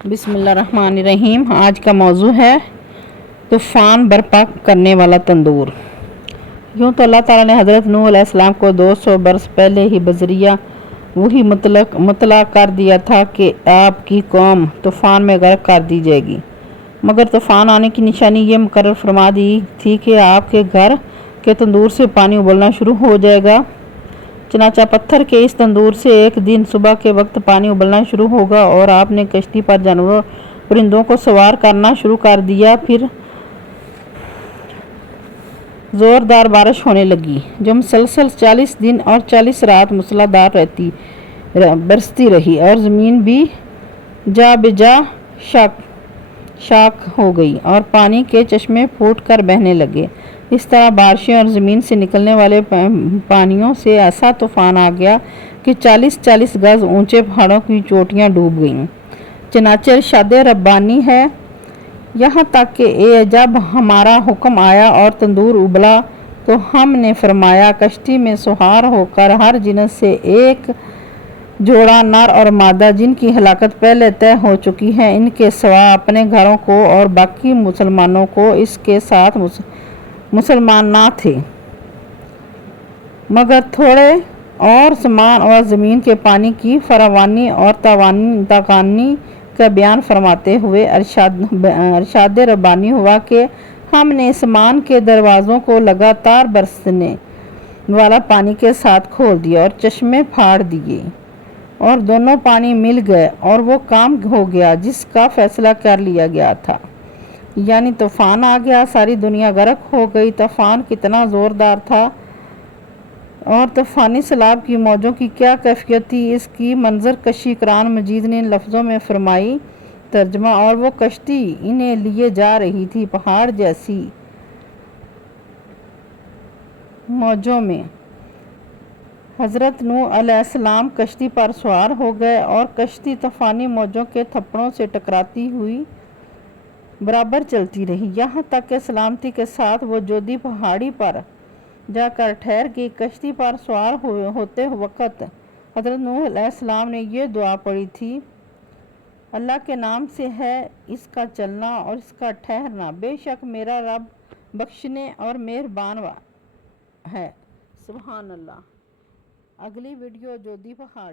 بسم اللہ الرحمن الرحیم۔ آج کا موضوع ہے طوفان برپا کرنے والا تندور۔ یوں تو اللہ تعالیٰ نے حضرت نوح علیہ السلام کو 200 برس پہلے ہی بذریعہ وحی مطلع کر دیا تھا کہ آپ کی قوم طوفان میں غرق کر دی جائے گی، مگر طوفان آنے کی نشانی یہ مقرر فرما دی تھی کہ آپ کے گھر کے تندور سے پانی ابلنا شروع ہو جائے گا۔ چنانچہ پتھر کے اس تندور سے ایک دن صبح کے وقت پانی ابلنا شروع ہوگا اور آپ نے کشتی پر جانوروں پرندوں کو سوار کرنا شروع کر دیا۔ پھر زوردار بارش ہونے لگی جو مسلسل 40 دن اور 40 رات موسلا دھار برستی رہی، اور زمین بھی جا بجا شاک ہو گئی اور پانی کے چشمے پھوٹ کر بہنے لگے۔ اس طرح بارشیں اور زمین سے نکلنے والے پانیوں سے ایسا طوفان آ گیا کہ 40 گز اونچے پہاڑوں کی چوٹیاں ڈوب گئیں۔ چنانچہ ارشاد ربانی ہے، یہاں تک کہ جب ہمارا حکم آیا اور تندور ابلا تو ہم نے فرمایا کشتی میں سوار ہو کر ہر جنس سے ایک جوڑا نر اور مادہ جن کی ہلاکت پہلے طے ہو چکی ہے، ان کے سوا اپنے گھروں کو اور باقی مسلمانوں کو اس کے ساتھ مسلمان نہ تھے، مگر تھوڑے اور سامان اور زمین کے پانی کی فراوانی اور تغانی کا بیان فرماتے ہوئے ارشاد ربانی ہوا کہ ہم نے آسمان کے دروازوں کو لگاتار برسنے والا پانی کے ساتھ کھول دیا اور چشمے پھاڑ دیے اور دونوں پانی مل گئے اور وہ کام ہو گیا جس کا فیصلہ کر لیا گیا تھا، یعنی طوفان آ گیا، ساری دنیا غرق ہو گئی۔ طوفان کتنا زوردار تھا اور طوفانی سیلاب کی موجوں کی کیا کیفیت تھی، اس کی منظر کشی قرآن مجید نے ان لفظوں میں فرمائی ترجمہ، اور وہ کشتی انہیں لیے جا رہی تھی پہاڑ جیسی موجوں میں۔ حضرت نوح علیہ السلام کشتی پر سوار ہو گئے اور کشتی طوفانی موجوں کے تھپڑوں سے ٹکراتی ہوئی برابر چلتی رہی، یہاں تک کہ سلامتی کے ساتھ وہ جودی پہاڑی پر جا کر ٹھہر گئی۔ کشتی پر سوار ہوتے وقت حضرت نوح علیہ السلام نے یہ دعا پڑھی تھی، اللہ کے نام سے ہے اس کا چلنا اور اس کا ٹھہرنا، بے شک میرا رب بخشنے اور مہربان ہے۔ سبحان اللہ۔ اگلی ویڈیو جودی پہاڑ